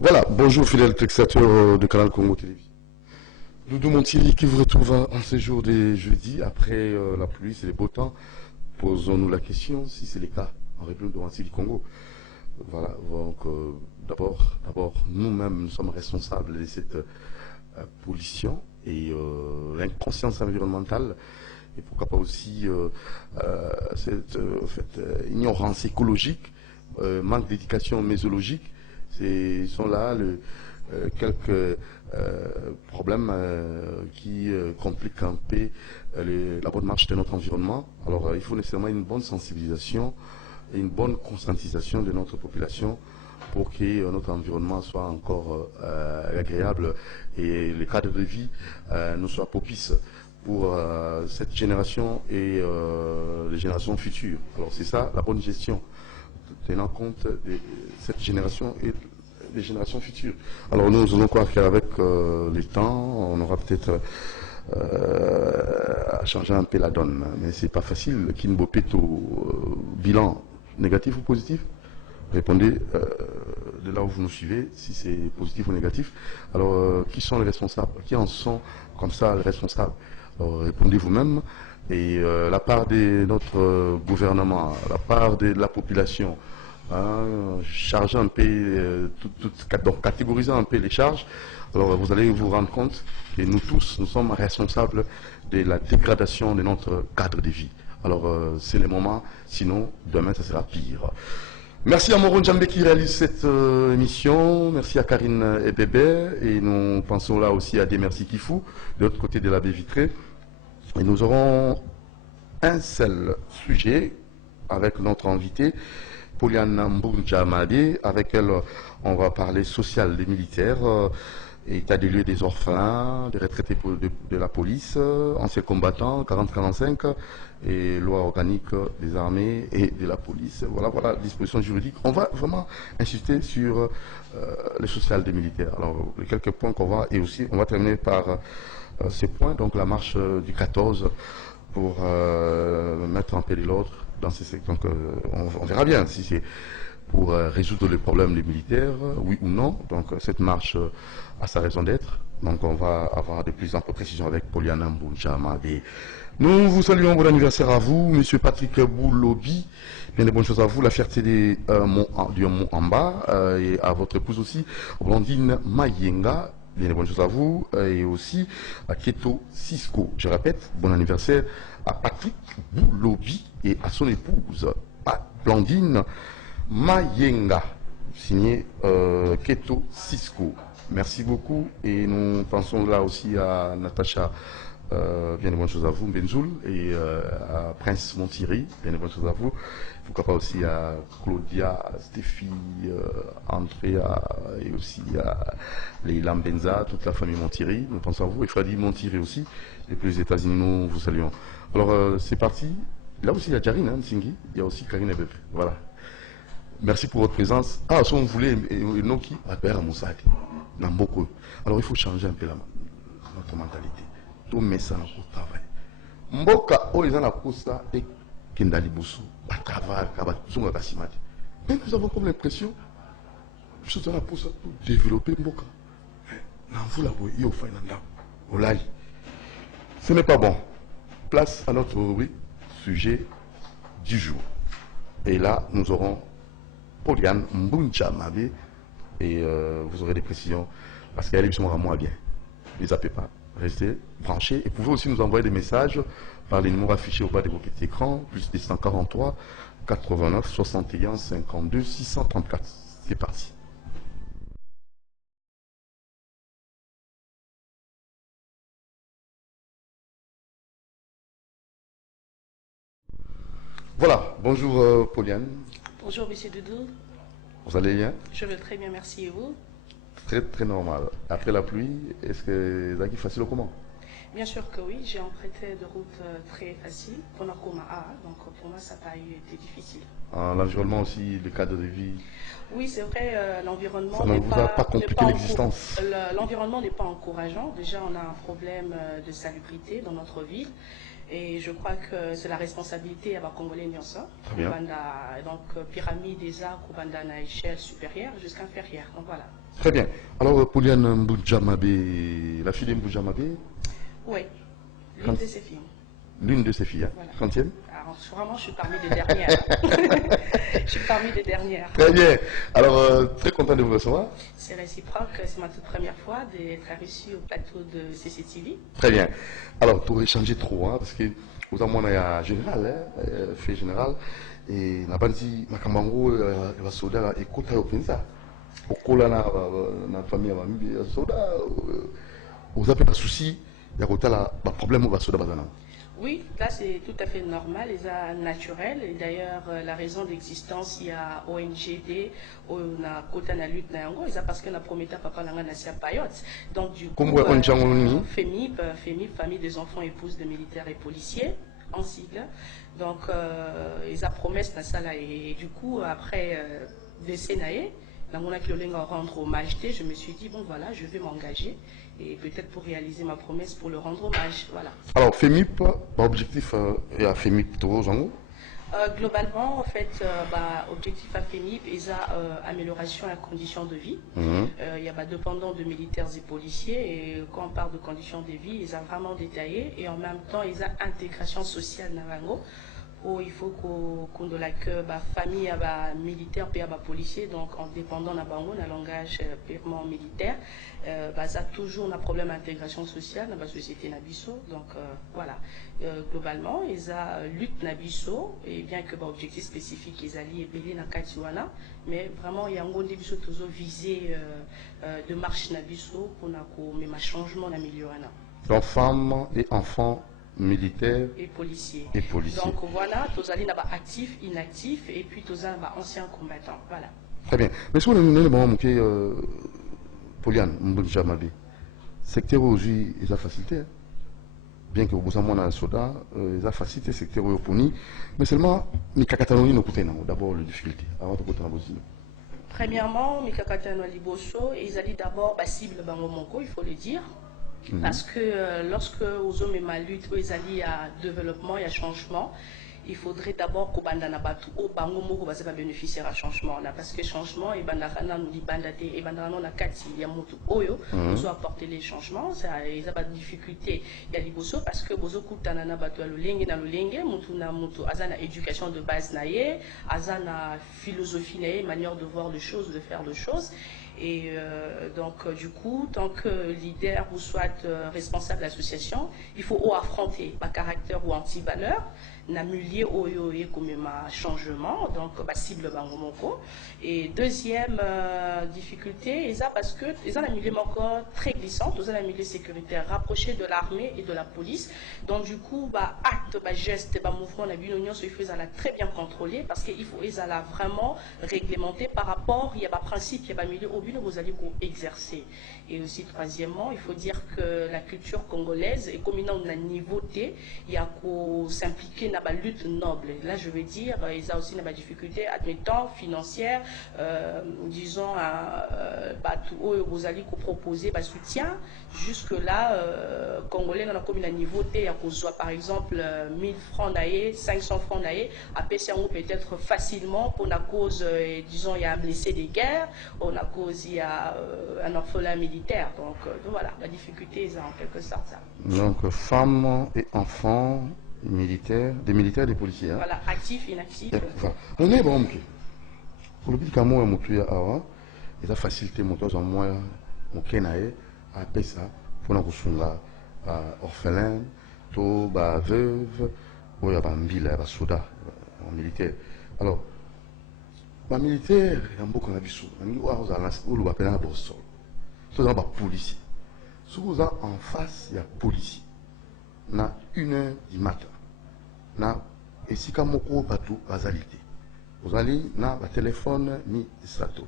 Voilà, bonjour fidèles téléspectateurs de Canal Congo Télévision. Doudou Montiri qui vous retrouve en ces jours des jeudis, après la pluie, c'est le beau temps. Posons-nous la question si c'est le cas en République démocratique du Congo. Voilà, donc d'abord, nous-mêmes, nous sommes responsables de cette pollution et l'inconscience environnementale, et pourquoi pas aussi cette ignorance écologique, manque d'éducation mésologique. Sont là quelques problèmes qui compliquent un peu la bonne marche de notre environnement. Alors il faut nécessairement une bonne sensibilisation et une bonne conscientisation de notre population pour que notre environnement soit encore agréable et le cadre de vie nous soit propice pour cette génération et les générations futures. Alors c'est ça la bonne gestion, tenant compte de cette génération et des générations futures. Alors nous allons croire qu'avec le temps, on aura peut-être à changer un peu la donne, mais c'est pas facile. Kinbo Peto, bilan négatif ou positif? Répondez de là où vous nous suivez, si c'est positif ou négatif. Alors, qui sont les responsables? Qui en sont comme ça les responsables? Alors, répondez vous-même. Et la part de notre gouvernement, la part de la population, chargeant un peu, donc catégorisant un peu les charges, alors vous allez vous rendre compte que nous tous, nous sommes responsables de la dégradation de notre cadre de vie. Alors c'est le moment, sinon demain ça sera pire. Merci à Moron Djambé qui réalise cette émission. Merci à Karine et Bébé. Et nous pensons là aussi à des merci Kifou, de l'autre côté de la baie vitrée. Et nous aurons un seul sujet avec notre invité, Poliane Mbunjamade. Avec elle, on va parler social des militaires, état des lieux des orphelins, des retraités de la police, anciens combattants, 40-45, et loi organique des armées et de la police. Voilà, dispositions juridiques. On va vraiment insister sur le social des militaires. Alors, les quelques points qu'on va, et aussi, on va terminer par ces points, donc la marche du 14, pour mettre un peu de l'ordre dans ces secteurs. Donc, on verra bien si c'est pour résoudre les problèmes des militaires, oui ou non. Donc cette marche a sa raison d'être. Donc on va avoir de plus en plus de précisions avec Poliane Mbunjamade. Nous vous saluons, bon anniversaire à vous, Monsieur Patrick Boulobi. Bien de bonnes choses à vous, la fierté du Mont en bas, et à votre épouse aussi, Blandine Mayenga. Bien de bonnes choses à vous, et aussi à Keto Cisco. Je répète, bon anniversaire à Patrick Boulobi et à son épouse, Blandine Mayenga, signé Keto Cisco. Merci beaucoup. Et nous pensons là aussi à Natacha, bien de bonnes choses à vous, Benzoul, et à Prince Montiri, bien de bonnes choses à vous. Pourquoi pas aussi à Claudia, Stéphie, Andrea, et aussi à Leila Benza, toute la famille Montiri. Nous pensons à vous. Et Freddy Montiri aussi, depuis les États-Unis, nous vous saluons. Alors, c'est parti. Là aussi, il y a Jarine, Nsingi. Il y a aussi Karine Ebebe. Voilà. Merci pour votre présence. Ah, si on voulait, Noki, Abera Moussaki, Namboko. Alors il faut changer un peu notre mentalité. Tout met ça dans le travail. Mboka, oh, ils ont la ça et Kendali Boussou, à travail, Kabatsunga Kassimati. Mais nous avons comme l'impression, je suis là pour ça, pour développer Mboka. N'en la voyez au final, au laï. Ce n'est pas bon. Place à notre sujet du jour. Et là, nous aurons Poliane Mbunjamade, et vous aurez des précisions parce qu'elle est à moi bien. Ne zappez pas, restez branchés, et vous pouvez aussi nous envoyer des messages par les numéros affichés au bas de vos petits écrans, plus des 143 89 61 52 634. C'est parti. Voilà, bonjour Poliane. Bonjour Monsieur Doudou, Vous allez bien? je vais très bien, merci et vous? Très très normal. Après la pluie, est-ce que c'est facile ou comment? Bien sûr que oui, j'ai emprunté de route très facile pendant Koma A, donc pour moi ça n'a pas été difficile. L'environnement aussi, le cadre de vie, Oui, c'est vrai, l'environnement ça ne n'est vous a pas n'est compliqué l'existence? l'environnement n'est pas encourageant. Déjà, on a un problème de salubrité dans notre ville. Et je crois que c'est la responsabilité à Congolais Nyonso. Donc, pyramide des arts, à échelle supérieure jusqu'à inférieure. Donc voilà. Très bien. Alors, Pauliane Mboudjamabe, la fille de Mboudjamabe? Oui, l'une de ses filles. L'une de ses filles, hein? Voilà. 30e? Alors, vraiment, je suis parmi les dernières. Je suis parmi les dernières. Très bien. Alors, très content de vous recevoir. C'est réciproque, c'est ma toute première fois d'être reçue au plateau de CCTV. Très bien. Alors, pour échanger trop, hein, parce que vous avez un général, hein, fait général, et la bandi, ma camango, va soda, et kota au pensa. Au kola na famille, ma soda, vous avez pas de souci, il y a kota la problème au soda bazana. Oui, là c'est tout à fait normal, c'est naturel. Et d'ailleurs, la raison d'existence, il y a ONGD, on a côté la lutte, c'est parce que la première papa n'a pas payot. Donc du coup, FEMIP, Famille des enfants, épouses de militaires et policiers, en sigle. Donc, ils ont promesse dans ça là. Et du coup, après décennies, dans mon rendre hommage, je me suis dit, bon voilà, je vais m'engager. Et peut-être pour réaliser ma promesse pour le rendre hommage. Voilà. Alors, FEMIP, objectif est à FEMIP Toronto. Globalement, en fait, objectif à FEMIP, c'est amélioration de la condition de vie. Il y a dépendants de militaires et policiers. Et quand on parle de conditions de vie, ils ont vraiment détaillé. Et en même temps, ils ont intégration sociale dans où il faut qu'on de la que famille militaire et policier, donc en dépendant d'un langage purement militaire, ça a toujours un problème d'intégration sociale dans la société nabiso. Donc voilà, globalement ils ont lutte nabiso, et bien que objectif spécifique ils allaient belé na katiwana, mais vraiment il y a un gros nabiso toujours visé de marche nabiso pour même un changement d'amélioration. Donc femmes et enfants militaires et policiers. Donc voilà, tous allés actifs, inactifs, et puis tous allés anciens combattants. Voilà. Très bien. Mais si on a le moment que Pauliane Mboudjamabe, secteur aujourd'hui, il a facilité. Bien que vous avez un soda, il a facilité secteur aujourd'hui, mais seulement, les Kakatanoïs nous coûtent d'abord les difficultés. Avant de coûter premièrement, les Kakatanoïs Liboso, ils allaient d'abord cible Bangomonko, il faut le dire. Parce que lorsque aux hommes et ma lutte, ils allaient à développement et à changement, il faudrait d'abord qu'on bandana batu au bango moko va pas bénéficier à changement là parce que changement et bandana nous dit bandate et bandana na kati ya mutu oyo nous apporter les changements ça ils a pas de difficulté il y a liboso parce que bozo kutana na batu na lolenge mutu na mutu azana éducation de base naie azana philosophie naie manière de voir les choses de faire les choses. Et donc, du coup, tant que leader ou soit responsable de l'association, il faut affronter par caractère ou anti-valeur, namulier oyo et comme un changement, donc cible bangomoko. Et deuxième difficulté, ça parce que ils ont un milieu encore très glissant, ils ont un milieu sécuritaire rapproché de l'armée et de la police. Donc du coup, acte, geste, mouvement, la union se fait très bien contrôler parce qu'il faut ils la vraiment réglementer par rapport, il y a un principe, il y a un milieu au but vous allez exercer. Et aussi troisièmement, il faut dire que la culture congolaise est comme une niveau T, il y a qu'à s'impliquer dans la lutte noble. Là, je veux dire, il y a aussi une difficulté, admettons, financière, disons, vous allez proposer soutien. Jusque-là, Congolais, dans la commune niveau T, il y a par exemple 1000 francs naïe, 500 francs naïe, à peut-être facilement pour la cause, disons, il y a un blessé des guerres, on a cause, il y a un orphelin militaire. Donc voilà, la difficulté, c'est en quelque sorte ça. Donc, femmes et enfants militaires, des militaires et des policiers. Hein? Voilà, actifs, inactifs. On est bon, pour le but qu'à moi, il a facilité mon temps en moi, mon kenae, à Pessa, pour nous ressourcer orphelin, to, veuve, ou ya bambila, soda, en militaire. Alors, les militaires, il y a beaucoup de choses. Il y a beaucoup de choses. Il y a des policiers. Si vous êtes en face, il y a des policiers. Il y a 1h du matin. Et si vous avez un bateau, vous allez dans le téléphone, ni sato.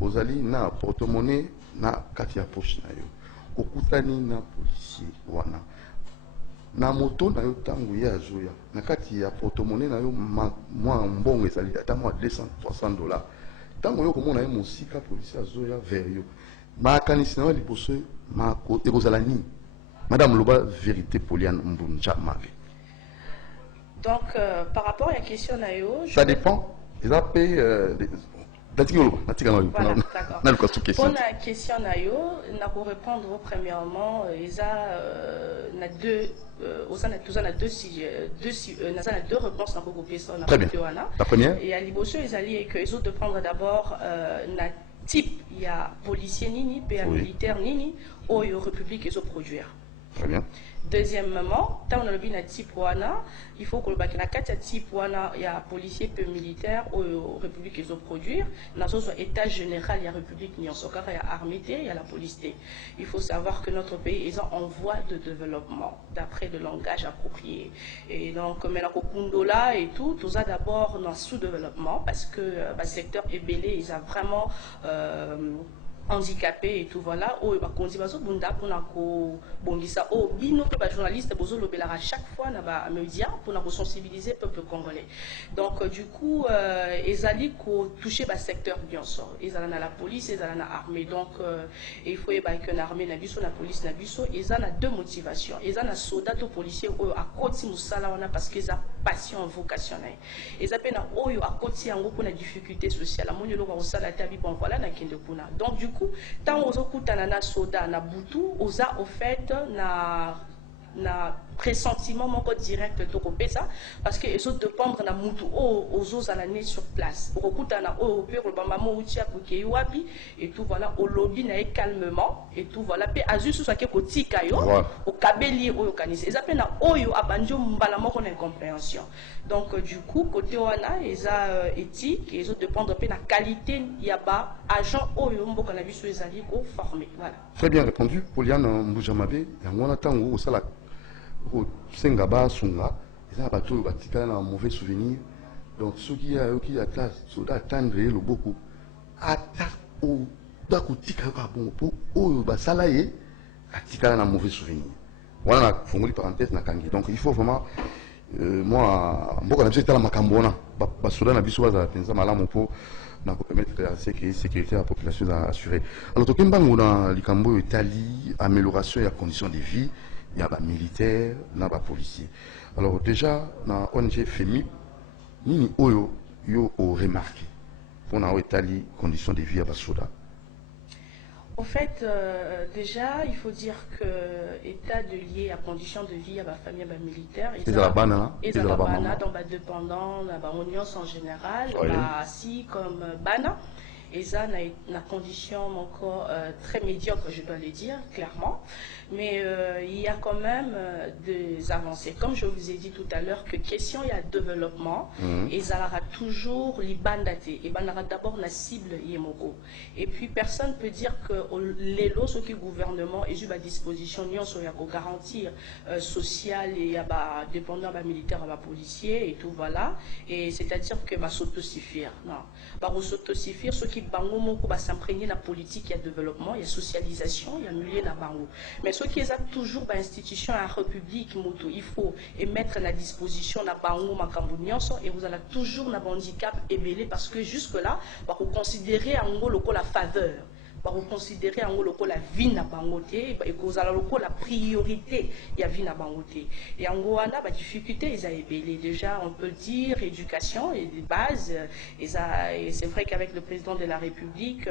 Vous allez dans le porte-monnaie, na katia poche na yo. Okutani na policier wana. Na moto na yo tangu ya zoya. Na kati ya porte-monnaie na yo mwa mbongo ezali ata mwa $200-300. Tangu yo komona ye mosika policier azoya vers yo. Makanisi na yo liboso ma ko ekozala ni. Madame Loba vérité Pauliane Mboudjamabe. Donc, par rapport à la question Nayo, ça dépend. Ils ont payé. Voilà, d'accord. Pour question. la question Nayo, pour répondre premièrement, il y a deux réponses dans le question. Très bien. La première. Et à Liboso, ils allaient que les autres de prendre d'abord la type, il y a policier nini, PA militaire nini, ou République et produire. Très bien. Deuxièmement, tant on a le type wana, il faut que le bac na quatre type wana, il y a policier peu militaire ou république ils ont produire. Dans notre état général, il y a république ni en soccer, il y a armée, il y a la police. Il faut savoir que notre pays est en voie de développement, d'après le langage approprié. Et donc, mais la Kokundola et tout ça d'abord dans sous-développement parce que le secteur est belé, ils ont vraiment handicapé et tout voilà oh ba kondi bazo bunda pona ko bongisa oh bino pe ba journaliste bozo lobela à chaque fois na ba média pona ko sensibiliser peuple congolais donc du coup ezali ko toucher ba secteur bien sûr ezala na la police ezala na armée donc il faut ba que na armée na biso na police na biso ezala na deux motivations ezala na soldat to policier oyo akoti musala wana parce que eza passion vocation na ezape na oyo akoti yango pona difficulté sociale amoni lo ko sala ta bi bon voilà na kende kuna donc du coup tant aux okutana na soda na butu oza au fait na pressentiment moko direct to kopesa parce que les autres dépendre na mutu aux autres à l'année sur place okutana au pe ko bamba utia buke wapi et tout voilà au lobby na calmement et tout voilà pe azusu so ke kotika yo au kabeli oyo kanisa ezape na oyo abanjo mbala moko na incompréhension donc du coup côté wana eza éthique et les autres dépendre pe na qualité ya ba agent oyo mboka na biso ezali ko former voilà. Très bien répondu Poliane Mbujamabe yango na tango osala au Sengaba Sunga, ils ont bateau batika na mauvais souvenir. Donc ceux qui a soda attendre le beaucoup attaque au bakutika bon pour au basalaye atika na mauvais souvenir. Voilà la fongoli parenthèse na kangi. Donc il faut vraiment moi mboka na biso la makambona basoda na biso baza penza malamu pour na permettre la sécurité à la population assurée. Alors tokembango na likambo Italie amélioration ya conditions de vie. Il y a des militaires, il y a des policiers. Alors déjà, dans l'ONG FEMI, nous avons remarqué qu'on a établi les conditions de vie à Basoda. En fait, déjà, il faut dire que l'état de lié à conditions de vie à la famille militaire, et la banane, et la banane, dans les dépendants, la oignon en général, si comme banane. Et ça, na condition encore très médiocre, je dois le dire, clairement. Mais il y a quand même des avancées. Comme je vous ai dit tout à l'heure, que question il y a développement, et ça aura toujours les bandatés. Et ben d'abord la cible Yemoko. Et puis personne ne peut dire que les lots, ce qui gouvernement est juste à disposition, il y a garantir social et il y a dépendant militaire, policier et tout voilà. Et c'est-à-dire que va s'autosuffire. Non, va s'autosuffire ce qui bango moko va s'imprégner la politique, il y a développement, il y a socialisation, il y a milieu na bango. Mais ce qui est toujours dans l'institution à la République, il faut mettre à la disposition na bango makambo nyonso et vous allez toujours na handicap ébélé parce que jusque là, vous considérez en gros la faveur. Vous considérez en gros la vie na bangoté et que vous allez la priorité il y a vie na bangoté et en gros on a la difficulté ils a ébélé déjà on peut dire éducation et des bases et c'est vrai qu'avec le président de la République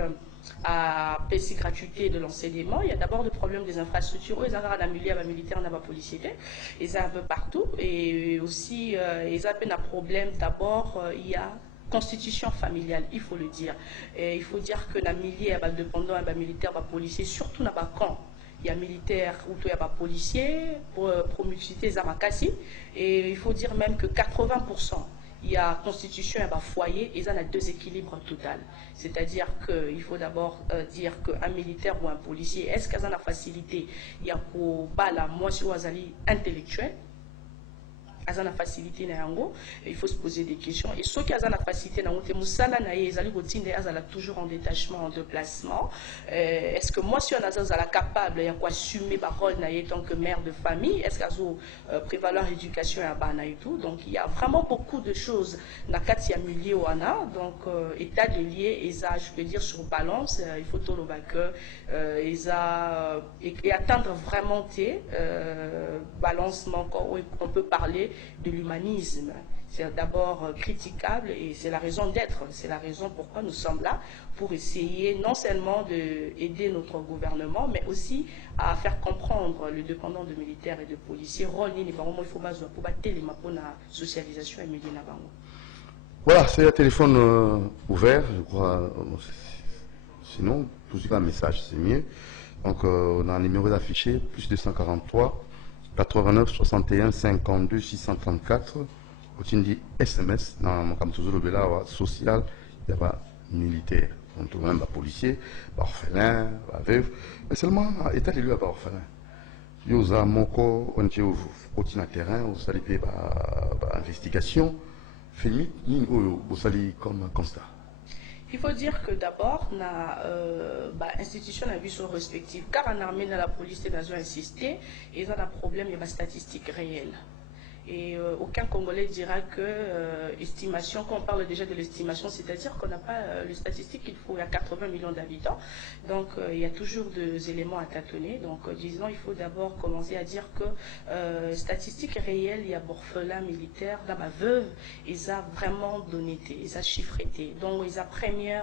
à PC gratuité de l'enseignement, il y a d'abord le problème des infrastructures, ils ont la milieu militaire, n'a pas policier, ils ont un peu partout et aussi ils ont un problème d'abord il y a constitution familiale, il faut le dire. Et il faut dire que la milieu est dépendant, est militaire, est policier, surtout dans le camp. Il y a militaire ou il y a policier, pour promiscuité, Zamakasi. Et il faut dire même que 80%, il y a constitution et foyer, et ça a deux équilibres total. C'est-à-dire qu'il faut d'abord dire qu'un militaire ou un policier, est-ce qu'il y a une facilité? Il y a pour la moitié intellectuelle. Azana facilité na yango il faut se poser des questions et ceux qui azana facilité na ngote musala na ye ezali kotinde azala toujours en détachement en déplacement est-ce que moi si on azala capable ya assumer ba rôle na ye tant que mère de famille est-ce qu'azo prévaloir éducation ya bana et tout donc il y a vraiment beaucoup de choses na kati ya milieu wana donc état de lié et ça je peux dire sur balance il faut tout le que et atteindre vraiment tes balancement on peut parler de l'humanisme. C'est d'abord critiquable et c'est la raison d'être. C'est la raison pourquoi nous sommes là, pour essayer non seulement d'aider notre gouvernement, mais aussi à faire comprendre le dépendant de militaires et de policiers, rôle il faut pour la socialisation et médina bango. Voilà, c'est un téléphone ouvert, je crois. Sinon, tout un message, c'est mieux. Donc, on a un numéro d'affiché, plus 243 89 61 52 634. On dit SMS, dans mon cas, le social, il n'y a pas militaire. Donc, tout le monde, policier, orphelin, veuve. Mais seulement, état de lieu, pas orphelin. Il y a mon corps, on est au terrain, on s'allie par investigation. Film, vous allez comme constat. Il faut dire que d'abord, l'institution a vu son respectif. Car en armée, dans la police, ils ont insisté, ils ont un problème, il y a des statistiques réelles. Et aucun Congolais dira que estimation, quand on parle déjà de l'estimation, c'est-à-dire qu'on n'a pas les statistiques qu'il faut, il y a 80 millions d'habitants, donc il y a toujours des éléments à tâtonner. Donc disons, il faut d'abord commencer à dire que statistiques réelles, il y a orphelins militaires, dans ma veuve, ils ont vraiment donné, ils ont chiffré. Donc ils ont premier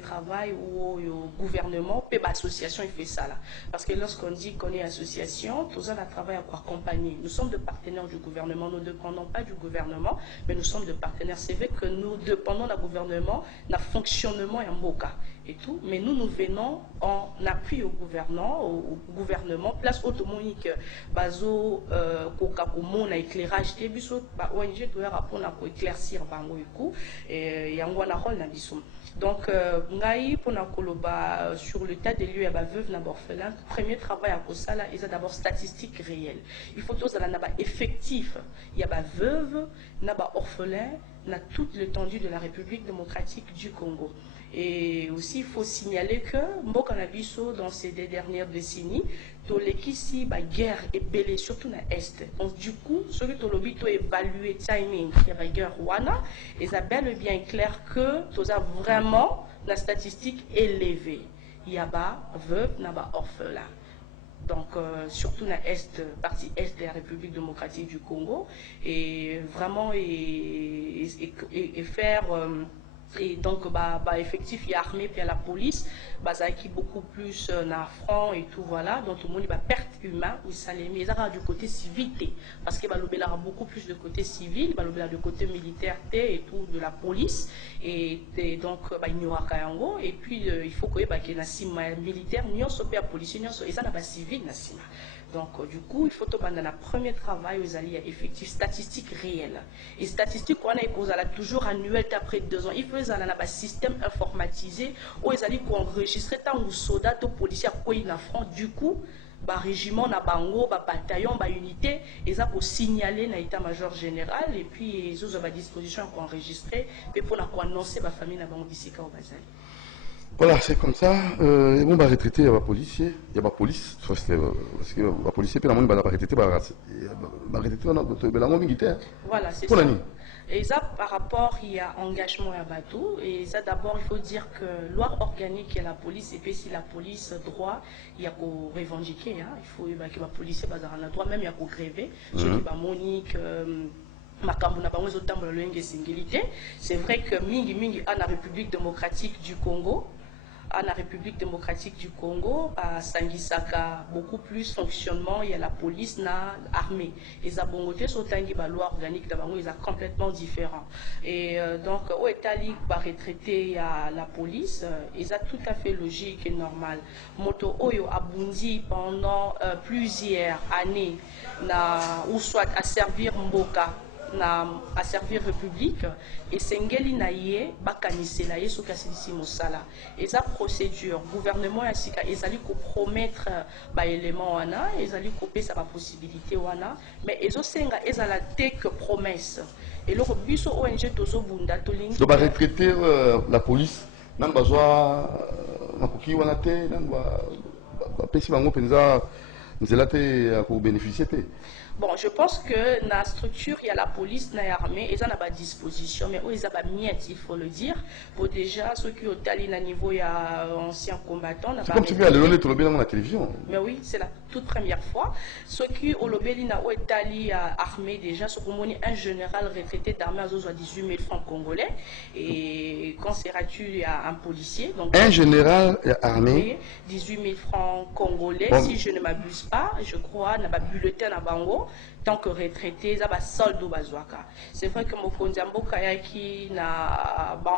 travail ou au gouvernement, puis l'association, il fait ça là. Parce que lorsqu'on dit qu'on est association, tout ça, on travaille à accompagner. Nous sommes des partenaires du gouvernement, nous ne dépendons pas du gouvernement, mais nous sommes des partenaires. C'est vrai que nous dépendons du gouvernement, du fonctionnement et en moka et tout, mais nous venons en appui au gouvernement, place automonique, bazo, koka komo na éclairage, te biso, ONG doit répondre pour éclaircir bango et yango na rôle na biso. Donc, sur le tas de lieux, il y a veuve, il y a orphelin. Le premier travail à Kosala, il y a d'abord statistiques réelles. Il faut tous aller effectif. Il y a veuve, il y a orphelin, il y a toute l'étendue de la République démocratique du Congo. Et aussi, il faut signaler que Mbokanabiso, dans ces deux dernières décennies, Tolekisi, guerre est belle, surtout dans l'Est. Donc, du coup, ce que Tolobi a évalué, timing, il y a la guerre Rwanda, et ça bel et bien clair que tu as vraiment la statistique élevée. Il y a veuve, il y a orphelin. Donc, surtout dans l'Est, partie Est de la République démocratique du Congo, et vraiment, et faire. Et donc, effectif, il y a l'armée, puis il y a la police, ça qui beaucoup plus dans front et tout, voilà. Donc, tout le monde, perte humaine, il s'allait mais ça du côté civilité, parce qu'il y a beaucoup plus de côté civil, il y a du côté militaire et tout, de la police, et donc, il y aura Kayango, et puis il faut qu'il y ait un militaire, il y a un policier, et ça, il y a un civil, donc, du coup, il faut que pendant le premier travail, vous allez effectif statistiques réelles. Et statistiques, on a toujours annuel après 2 ans. Il faut un système informatisé où ils allaient enregistrer tant de soldats, de policiers à quoi ils front. Du coup, régiment, bango, bataillon, unité, ils ont pour signaler dans l'état-major général et puis ils ont à disposition pour enregistrer et pour annoncer la famille dans le Bissika au Bazali. Voilà, c'est comme ça. Et bon, retraité, il y a la policier, il y a la police, parce que la policier, puis la monde va retraiter, militaire. Voilà, c'est ça. Et ça, par rapport, il y a engagement à Batou. Et ça, d'abord, il faut dire que loi organique et la police, et puis si la police droit, il y a qu'au revendiquer. Hein. Il faut que la police ait un droit, même il y a qu'au gréver. Monique. C'est vrai que Mingi a la République démocratique du Congo. La République démocratique du Congo, à Sangisaka, beaucoup plus fonctionnement, il y a la police, l'armée. Et ça, bongoté, sautangi, la loi organique, ils sont complètement différents. Et donc, au Italie, par retraité à la police, ils sont tout à fait logique et normal. Moto Oyo a bondi pendant plusieurs années, ou soit à servir Mboka. À servir République et Sengeli naie bakanisela yeso kasilisi mosala et sa procédure gouvernement yasika ezali ko promettre ba élément wana ezali ko pesa ba possibilité wana mais ezo senga ezala te que promesse et le biso ONG tozo bunda tolingi donc ba retraiter la police nan bazwa makoki wana te nan ba pesi bango penza nzela te pour bénéficier te. Bon, je pense que dans la structure, il y a la police, il y a l'armée, et ça n'a pas de disposition, mais ils ont pas miette, il faut le dire. Pour déjà, ceux qui ont tali à niveau, il y a anciens combattants. C'est comme tu viens de le lobby dans la télévision. Mais oui, c'est la toute première fois. Ceux qui ont lobby na tali à armée déjà, ce qu'on un général retraité d'armée à 18 000 francs congolais, et quand sera-tu, il y a un policier. Donc, un général armé 18 000 francs congolais, si je ne m'abuse pas, je crois, n'a pas bulletin à Bango. Tant que retraité, ça va solde au bazouaka. C'est vrai que mon kondiambo kayaki na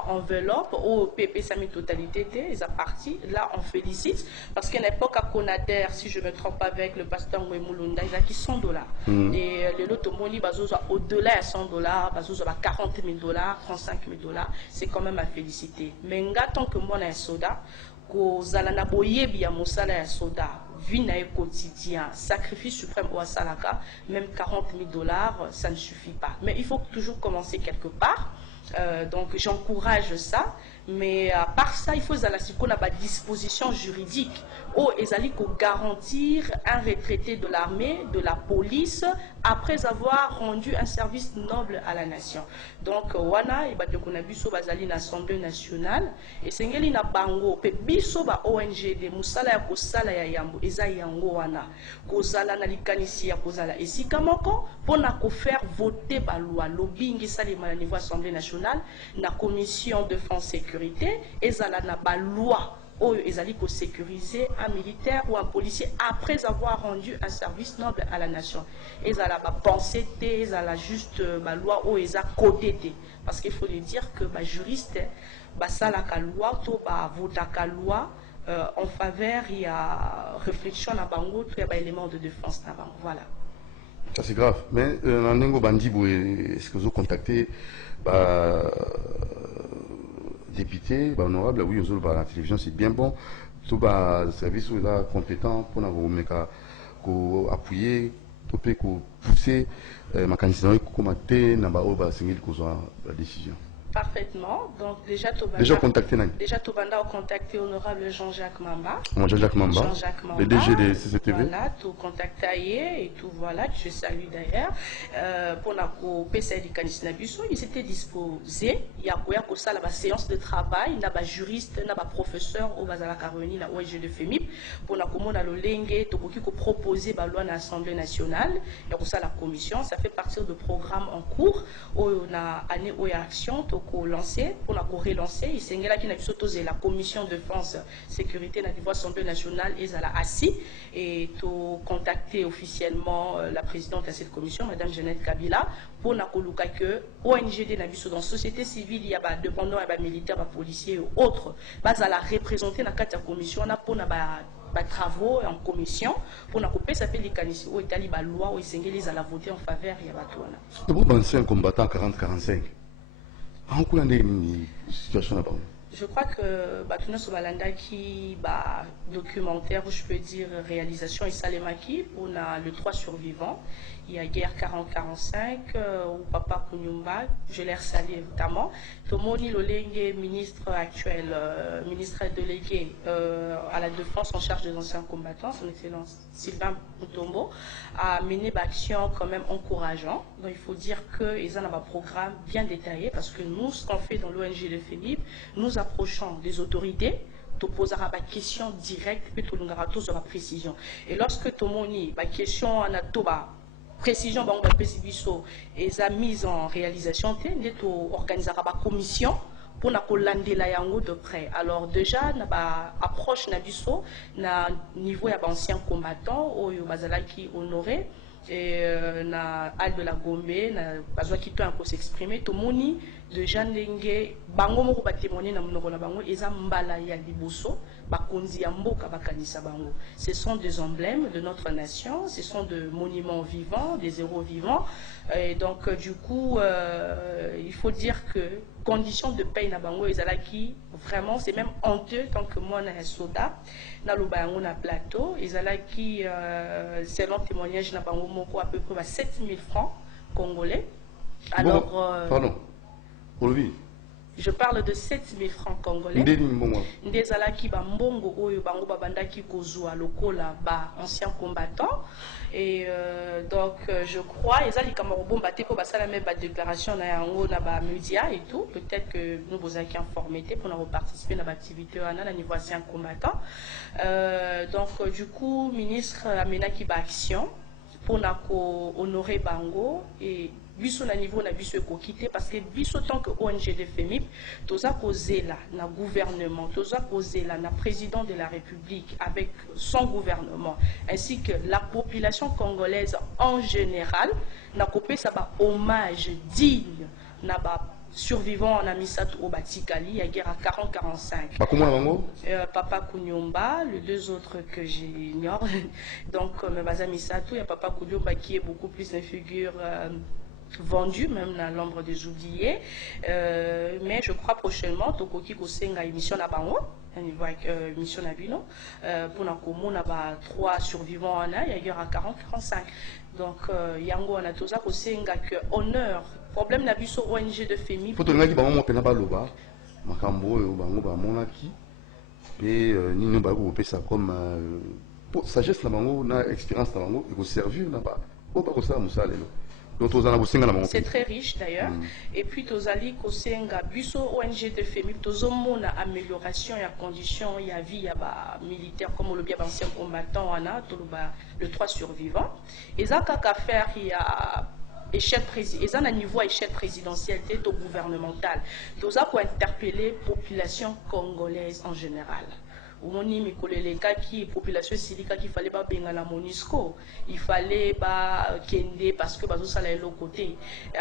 enveloppe au PP Sami totalité, ils a parti. Là, on félicite parce qu'à l'époque à Conader, si je ne me trompe pas avec le pasteur Moulounda, ils a qui $100. Et les lots moni bazo au-delà de $100, bazo à $40 000, $35 000, c'est quand même à féliciter. Mais tant que moi, on a un soda, ko zalana boyebi ya mosala ya soda vie na quotidien sacrifice suprême au salaka même $40 000 ça ne suffit pas, mais il faut toujours commencer quelque part. Donc j'encourage ça, mais à part ça il faut qu'on a pas disposition juridique ou ezali ko garantir un retraité de l'armée, de la police après avoir rendu un service noble à la nation. Donc wana et de konabiso bazali na Assemblée nationale et sengeli na bango pe biso ba ONG de musala ya kosala ya yambo eza yango wana kozala na likanisi ya kozala esika moko pona ko faire voter ba loi lobbying salima na niveau Assemblée nationale na commission de défense sécurité ezala na ba loi oyo ezali ko sécuriser un militaire ou un policier après avoir rendu un service noble à la nation. Ezala ba pensée te, ezala juste ba loi oyo eza côté te, parce qu'il faut le dire que ba juriste ba salaka loi to ba votaka loi en faveur il y a réflexion na bango to ya ba élément de défense na bango. Voilà. Ça c'est grave. Mais Nanengo Bandibo, est-ce que vous contactez député, honorable, oui, à la télévision, c'est bien bon. Tout le service là compétent pour nous appuyer, pour pousser ma candidature pour commenter, la décision. Parfaitement. Donc déjà contacté Tobanda a contacté honorable Jean-Jacques Mamba. Jean-Jacques Mamba, le DG de CCTV. Voilà, tout contacté et tout voilà, que je salue d'ailleurs. Pour la PCA du Canisnabuso, il s'était disposé. Il y a la séance de travail, il y a juriste, il y a professeur au Bazala Caroni, la ONG de FEMIP, pour la commune à l'Olengue, qui proposer la loi à l'Assemblée nationale. Il y a la commission, ça fait partie de programmes en cours, où on a année où il y a action. Lancé, pour la relancer, il s'est engagé la commission de défense sécurité dans niveau Assemblée nationale et à la ASI et tout contacter officiellement la présidente de cette commission, Madame Jeannette Kabila, pour la que ONG de dans société civile, il y a des dépendants, des militaires, des policiers et autres, à la représenter dans la commission, pour la travaux en commission pour na couper ça fait les canissi ou Italie ba loi ou ils à la voter en faveur il y a pas tout là. C'est bon ancien combattant 40-45. Je crois que Batuna Sobalanda qui documentaire, je peux dire réalisation et Salemaki, on a le 3 survivants. Il y a guerre 40-45 ou Papa Kunyumba, je l'ai salé notamment. Tomoni Lolenge, ministre actuel, ministre délégué à la défense en charge des anciens combattants, son excellence Sylvain Mutombo, a mené une action quand même encourageante. Donc il faut dire qu'ils ont un programme bien détaillé parce que nous, ce qu'on fait dans l'ONG de FEMIP, nous approchons des autorités. Tu poseras la question directe et tu l'auras sur la précision. Et lorsque tu moni la question en a précision donc la précision et sa mise en réalisation, tu organiseras la commission pour na kolande la yango de près. Alors déjà na ba approche na biso na niveau ya anciens combattants oyo bazala qui honoré et na Al de la Gombe na bazwa qui peut s'exprimer to moni de Jean Lenge bango moko ba témoigner na monoko na bango eza mbala ya liboso bakonzi ya mboka bakanisa bango. Ce sont des emblèmes de notre nation, ce sont des monuments vivants, des héros vivants et donc du coup il faut dire que conditions de paix na bango ezala qui vraiment c'est même honteux tant que moi na soda na lobango na plateau ezala qui selon témoignage na bango moko à peu près 7 000 francs congolais. Alors bon, pardon. Pour lui Je parle de 7000 francs congolais. Ndezalaki ba mbongo oyo bango babandaki kozwa lokola ba anciens combattants. Et donc je crois ezali kamarobo mbate po basala même ba déclaration na yango na ba médias et tout. Peut-être que nous vous avez informé pour nous participer à l'activité à niveau ancien combattant. Donc du coup ministre amena ki ba action pour honorer bango et biso na niveau na biso ko quitter parce que biso tant que ONG de FEMIP toza causé là na gouvernement toza causé là na président de la République avec son gouvernement ainsi que la population congolaise en général na kopé ça ba hommage digne na ba survivants en Amisatu au Batikali à guerre à 40-45. Papa Kounyomba, les deux autres que j'ignore. Donc, Amisatu, il y a Papa Kounyomba qui est beaucoup plus une figure vendue, même dans l'ombre des oubliés. Mais je crois prochainement, Tokoki Kosenga émission à Bango, émission à Bino, pour la commune, on a 3 survivants en a, il y a à 40-45. Donc, Yango, on a tout ça, Kosenga, que honneur. Problème na biso ONG de FEMI. Faut que bango pena baloba makambo yo bango ba monaki et ni nous ba ko pesa comme sagesse na bango na expérience na bango et ko servir na ba ko ba ko ça musalelo. Donc tozana bosinga na bango. C'est très riche d'ailleurs. Et puis tozali kosenga biso ONG de FEMI tozomona amélioration ya conditions ya vie ya ba militaire comme le bien ancien combattant ana toloba le 3 survivants. Et ça ka faire il y a et à niveau échelle présidentielle et gouvernementale, nous avons interpellé la population congolaise en général. Omoni mikoleleka qui population silika qu'il fallait pas benga la MONUSCO, il fallait pas kende parce que bazo sala l'autre côté.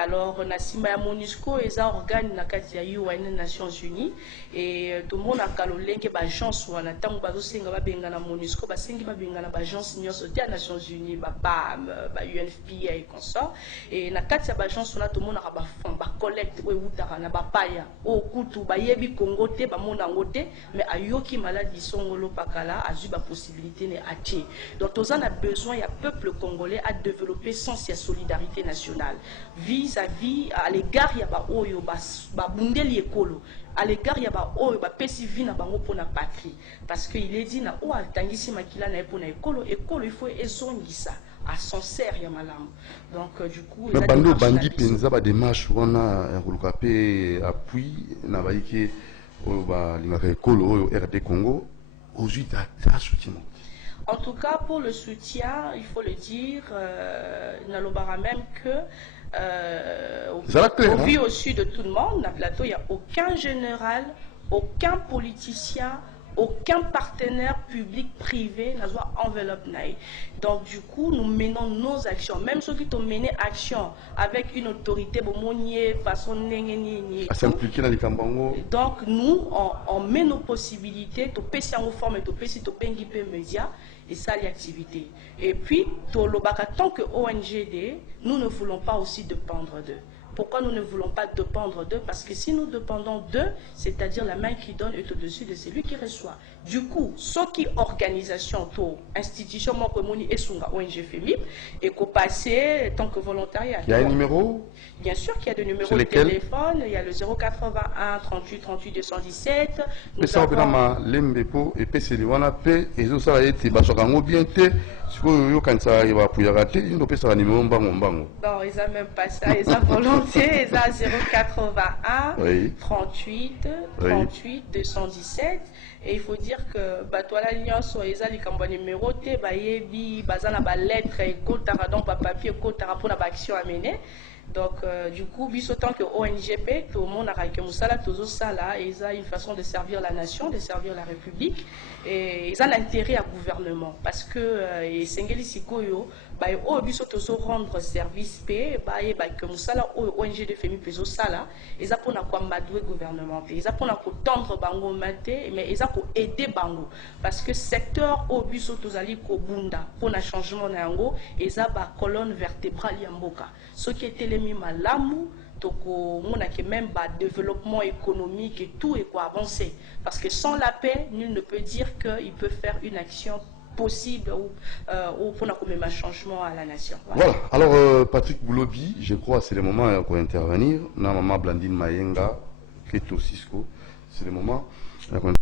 Alors nasima ya MONUSCO et ça organe na kati ya UN Nations Unies et tout le monde a kalolenge ba chance wana tango bazo senga ba benga na MONUSCO ba sengi ba benga na ba agence nyonso des Nations Unies ba PAM ba UNFPA et consort et na kati ya ba chance wana tout le monde a ba fond ba collecte we utara na ba paya o kutu ba yebi Congo te ba mona ngote mais ayoki maladie Songolo Pakala a eu la possibilité de acheter. Donc, on a besoin, il y a peuple congolais à développer sens et solidarité nationale. Vis-à-vis, à l'égard, il y a ba oyo, ba bundeli ekolo. À l'égard, il y a ba oyo, ba pesivi na bango pour la patrie. Parce qu'il est dit, na o altangisi makila na pour na ekolo, il faut ezongisa. À son sert ya malamu. Donc du coup mais bando bandi penza ba démarche wana kolukapé appui na baiki o ba lingaka ekolo oyo RD Congo. En tout cas, pour le soutien, il faut le dire, n'alobara même que au vu au sud de tout le monde, dans le plateau, il n'y a aucun général, aucun politicien, aucun partenaire public privé n'a soit enveloppe naï. Donc du coup, nous menons nos actions. Même ceux qui ont mené action avec une autorité, façon s'impliquer dans les cambango. Donc nous, on met nos possibilités, to pesi en forme, to pesi to pengi pe média et ça l'activité. Et puis, tant que ONGD, nous ne voulons pas aussi dépendre d'eux. Pourquoi nous ne voulons pas dépendre d'eux? Parce que si nous dépendons d'eux, c'est-à-dire la main qui donne est au-dessus de celui qui reçoit. Du coup, ce qui organisation, institution, et Sunga ONG FEMIP, et qu'on passe tant que volontariat. Il y a un numéro? Bien sûr qu'il y a des numéros de téléphone. Il y a le 081 38 38 217. Nous avons l'embepo et PCL. On a fait et ça a été bien fait. Quand ça arrive à Pouyarate, ils n'ont pas ça numéro bango. Non, ils n'ont même pas ça. Ils ont volontiers. Ils ont 081 38 38 217. Et il faut dire que Batoala Lyon soit les cambons numéro T, Bayebi, Bazana, lettre, Kotara, donc papier, Kotara pour l'action à mener. Donc, du coup, tant que ONGP, tout le monde a raqué Moussala, tout ça là, ils ont une façon de servir la nation, de servir la République, et ils ont l'intérêt à gouvernement. Parce que, Sengeli Sikoyo, rendre service P, que Moussala, ONG de FEMI, Peso Sala, ils ont pour madouer gouvernement, ils ont pour tendre Bango Maté, mais ils ont pour aider Bango. Parce que secteur Obuso Tozali Kobunda, pour un changement Nango, ils ont la colonne vertébrale Yamboka. Ce qui était les malamu, même développement économique et tout est quoi avancer. Parce que sans la paix, nul ne peut dire qu'il peut faire une action possible ou pour un changement à la nation. Voilà. Alors, Patrick Boulobi, je crois que c'est le moment pour intervenir. Na maman Blandine Mayenga, Crypto Cisco. C'est le moment qu'on